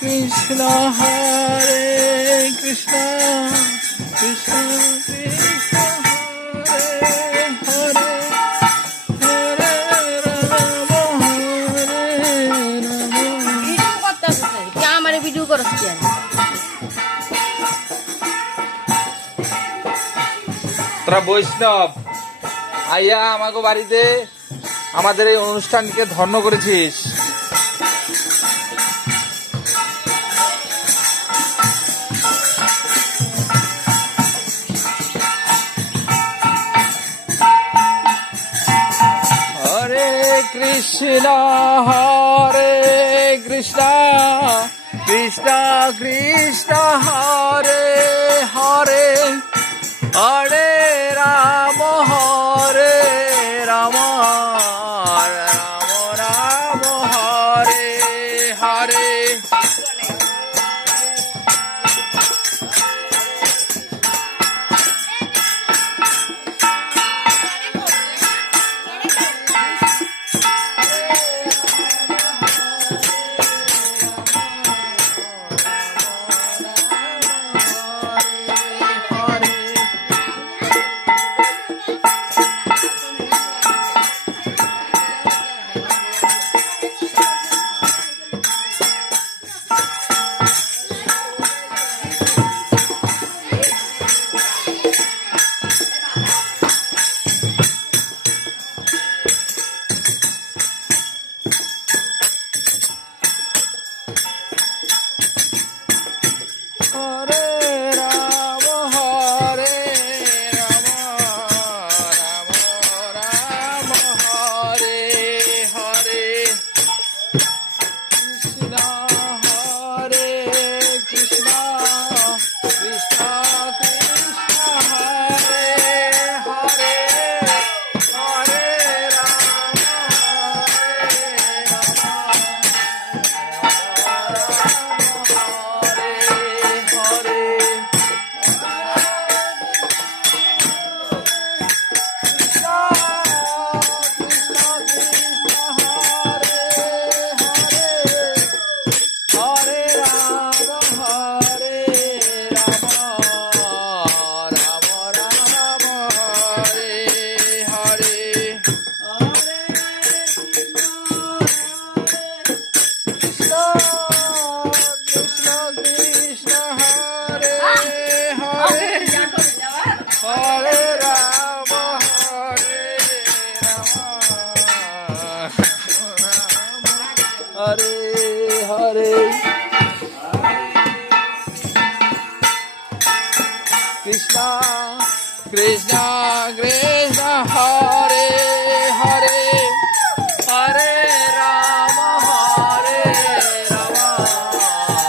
Krishna Hare Krishna Krishna Krishna Hare Hare Hare Rama Hare Rama video করতেছ কি আমারে video করছ কেন তোরা বৈষ্ণব আইয়া আমাগো বাড়িতে আমাদের এই অনুষ্ঠানকে ধন্য করেছিস Krishna Hare Krishna Krishna Krishna Hare Hare Hare Rama Hare Rama Rama Rama Hare Hare Hare Hare Krishna Krishna Krishna Hare Hare Hare Rama Hare Rama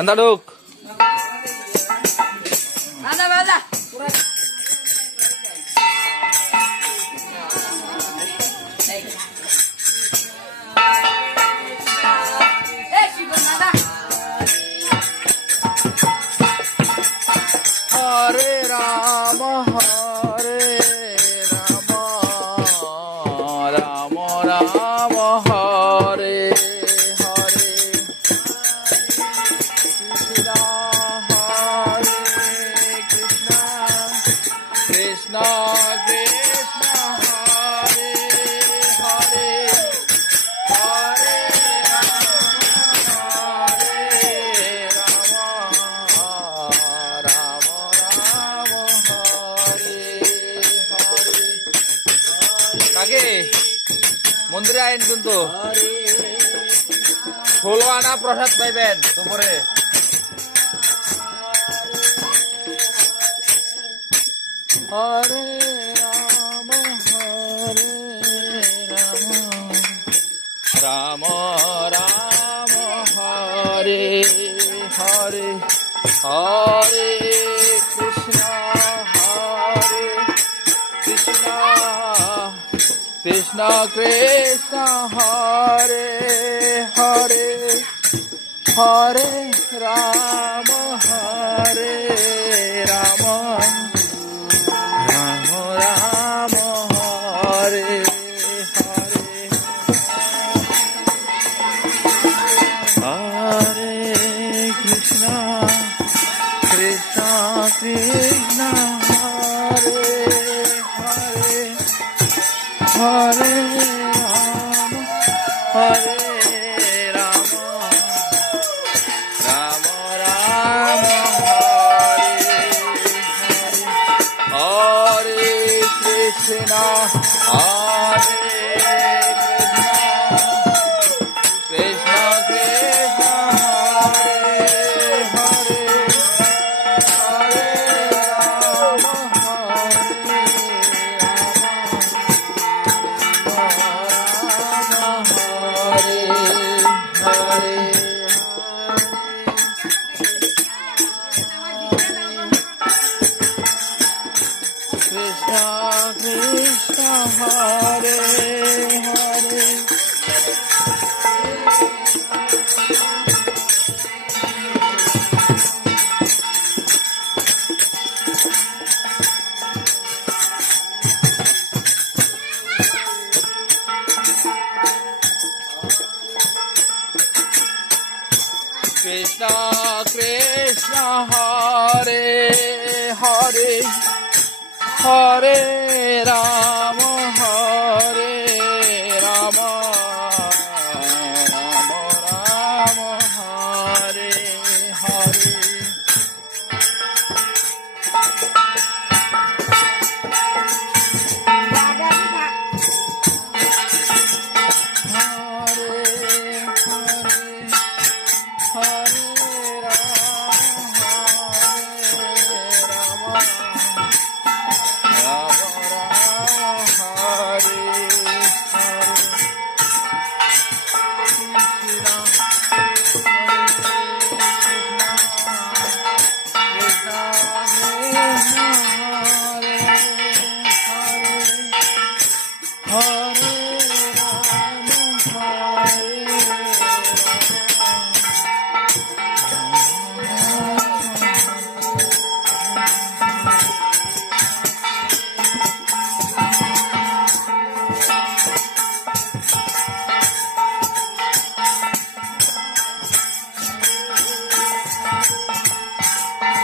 Andaluk. Ada. Hare Rama, Rama Rama, Hare Hare. Krishna Krishna, Hare Hare, Hare Rama, Hare Hare. কাকে মন্দিরে আইন কিন্তু 16 আনা প্রসাদ পাইবেন দুপুরে। হরে রাম রাম রাম হরে হরে, হরে Krishna Krishna Krishna Hare Hare, Hare Rama, Hare Rama, Rama Rama, Hare Hare, Hare Krishna, Krishna Krishna, Hare Hare, Hare Rama, Hare Krishna, Hare Krishna, Krishna Krishna, Hare Hare, Hare Rama, Hare Rama, Hare Hare. Krishna Krishna, Hare Hare, Krishna Krishna, Hare Hare, Hare Rama, Hare Rama, Rama Rama, Hare Hare,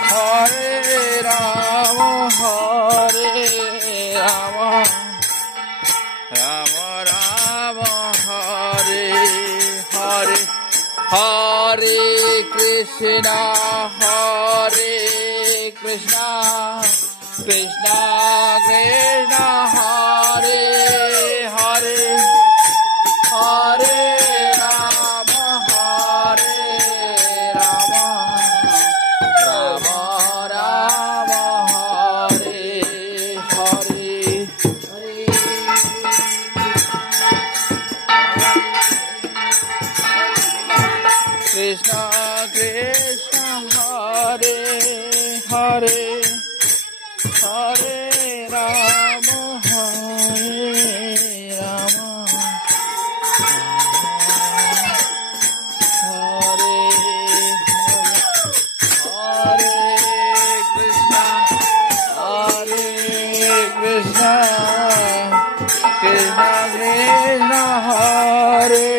Hare Rama, Hare Rama, Rama Rama, Hare Hare, Hare Krishna, Hare Krishna, Krishna Krishna, Hare Hare, Hare Rama, Hare Rama, Rama Rama, Hare Hare, Krishna Krishna, Hare Hare, Hare Rama, Hare Rama, Hare Hare, Hare Krishna, Krishna Krishna, Hare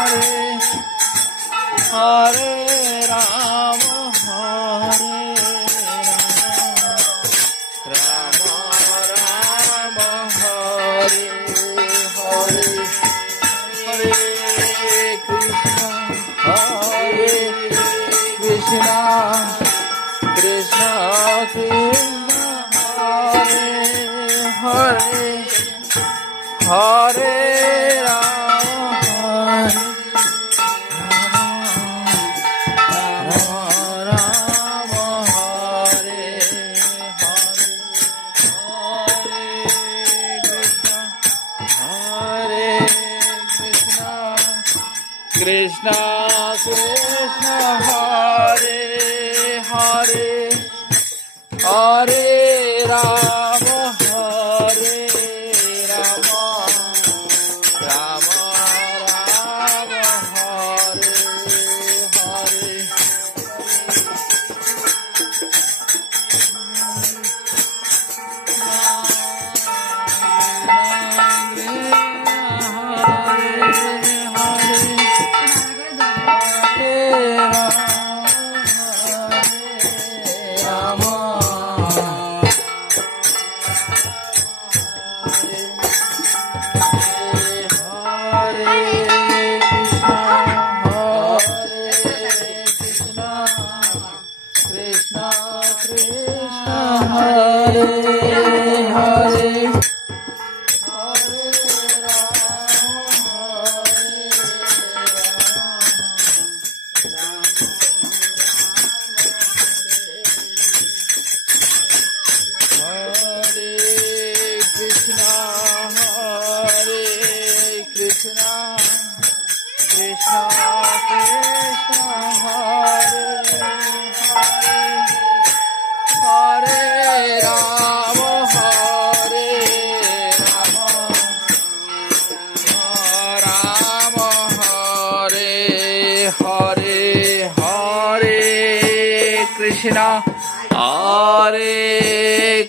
Hare, Hare Rama, Hare Rama, Rama Rama, Hare Hare, Hare Krishna, Krishna Krishna, Hare Hare, Hare Rama, Rama Hare Hare, Hare Krishna, Krishna Krishna, Hare Hare, Hare Rama, Hare Rama, Rama Rama, Hare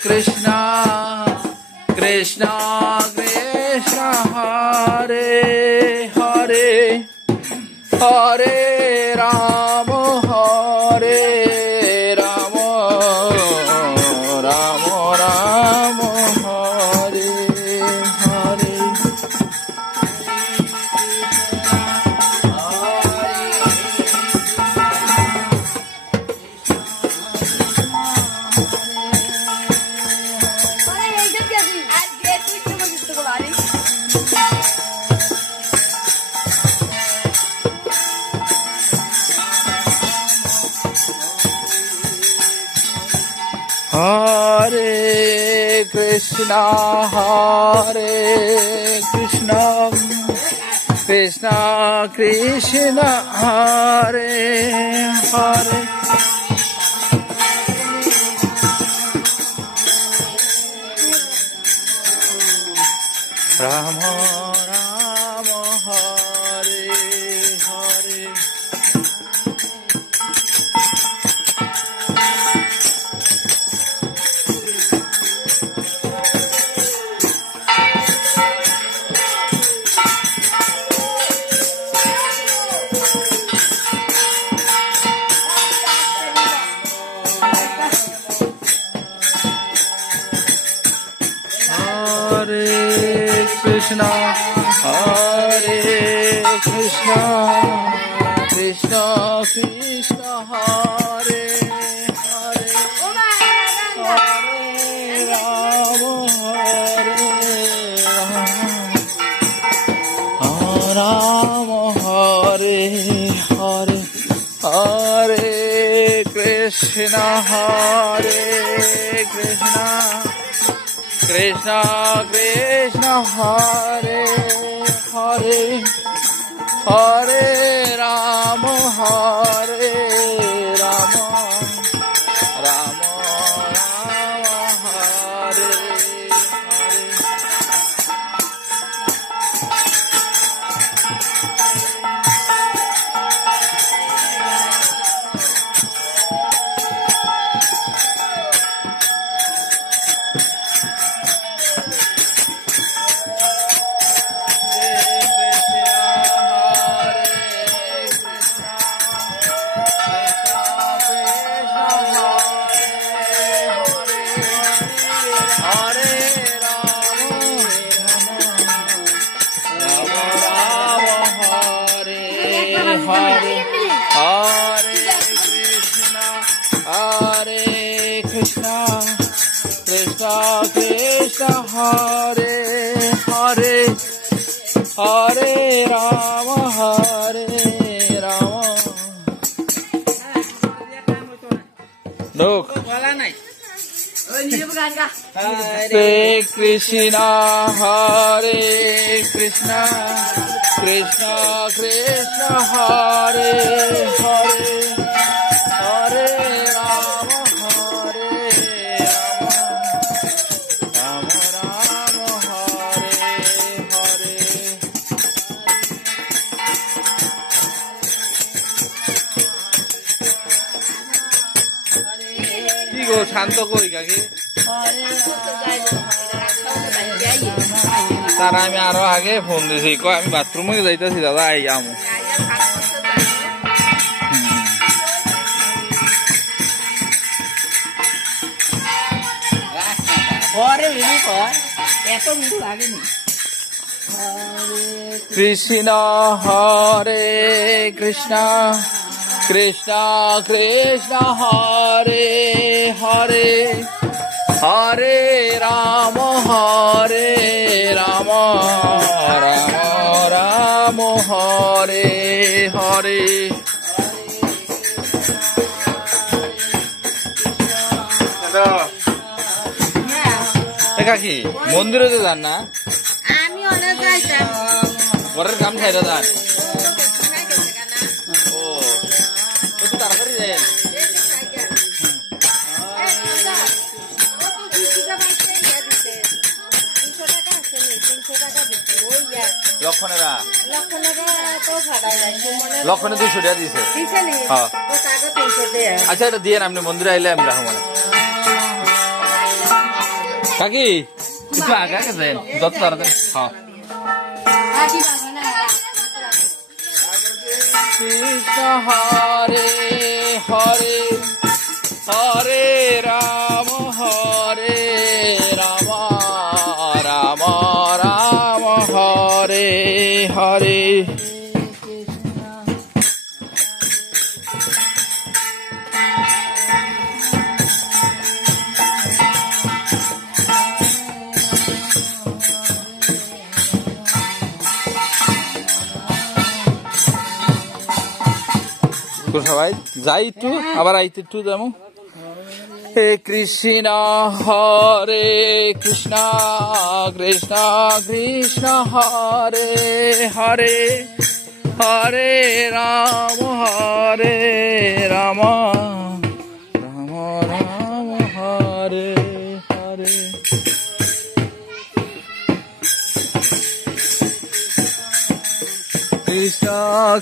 Krishna Krishna Krishna Hare Hare Hare Rama Hare Rama Rama Rama Hare Hare Hare Krishna Krishna Krishna Hare Hare Rama Rama Hare Hare Krishna Krishna Krishna Hare Hare Hare Rama Hare Rama Hare Hare Hare Krishna Krishna Krishna Hare Hare Hare Rama Hare Rama Rama Rama Hare Hare Krishna Hare Hare Hare Rama Hare Rama Look Hare Krishna Hare Krishna Krishna Krishna Hare Hare Hare Rama Hare Rama Rama Rama Hare Hare কি গো শান্ত কই কাকে তার আমি আরো আগে phone দিছি কই আমি বাথরুমে যাইতাছি দাদা আই আমু পরে ভিডিও কর এত ভিডিও লাগে না Krishna Hare Krishna Krishna Krishna Hare Hare হরে রাম রাম রাম হরে হরে। কাকি মন্দিরে তো যান না? আমি অনেক যাইতাম ঘরের কাম ছাইরা যান? ও একটু তাড়াতাড়ি যাই। লক্ষণেরা লক্ষণে 200 টাকা দিছে। আচ্ছা এটা দিয়ে আপনি মন্দিরে আইলে আমি রাখো মানে। কাকি একটু আগে আগে যাই যত তাড়াতাড়ি। হ্যাঁ কৃষ্ণ হরে হরে হরে রাম রাম রাম হরে হরে। সবাই যাই একটু আবার আইতে একটু যাবো। হে কৃষ্ণ হরে কৃষ্ণ কৃষ্ণ কৃষ্ণ হরে হরে হরে রাম রাম রাম হরে হরে। কৃষ্ণ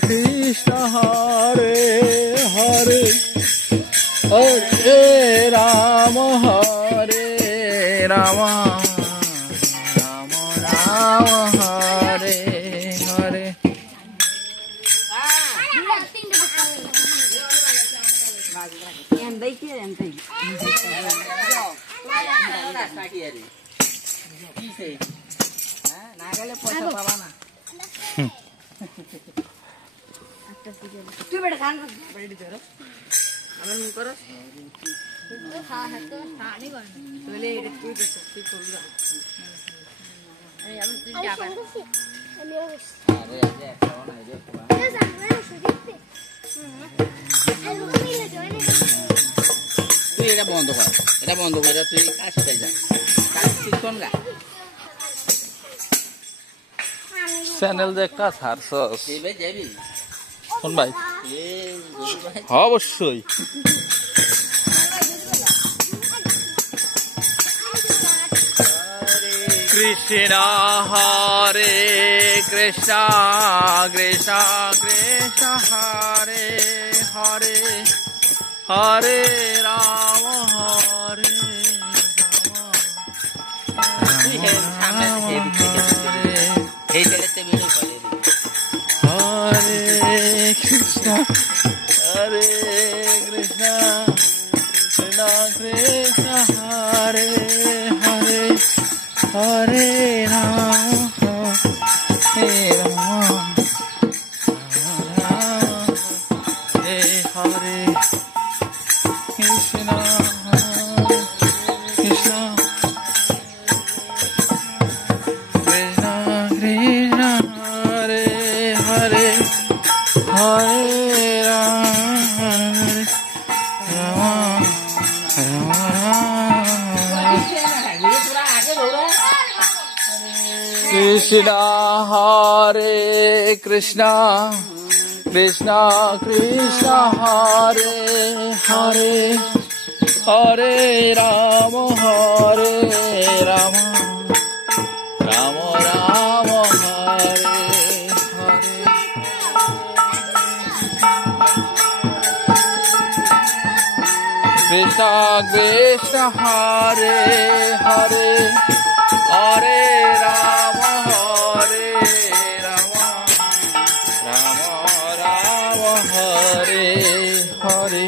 কৃষ্ণ হরে হরে হরে রাম রাম রাম হরে হরে। তুই এটা বন্ধ কর, এটা বন্ধ করে তুই কাজ শিখাই যা। চ্যানেল যে একটা ছাড়ছস কোন ভাই? অবশ্যই কৃষ্ণ হরে কৃষ্ণ কৃষ্ণ কৃষ্ণ হরে হরে হরে রাম হরে কৃষ্ণ হরে কৃষ্ণ কৃষ্ণ কৃষ্ণ হরে হরে হরে রাম হরে রাম হরে হরে কৃষ্ণ কৃষ্ণ কৃষ্ণ কৃষ্ণ হরে হরে হরে রাম রাম কৃষ্ণ হরে কৃষ্ণ কৃষ্ণ কৃষ্ণ হরে হরে হরে রাম রাম রাম হরে হরে। কৃষ্ণ কৃষ্ণ হরে হরে হরে রাম রাম রাম হরে হরে।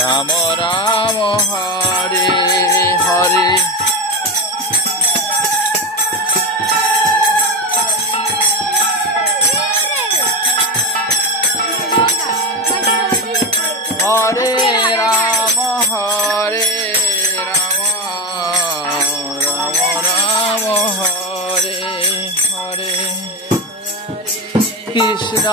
রাম রাম হরে হরে হরে রাম রাম রাম হরে হরে কৃষ্ণ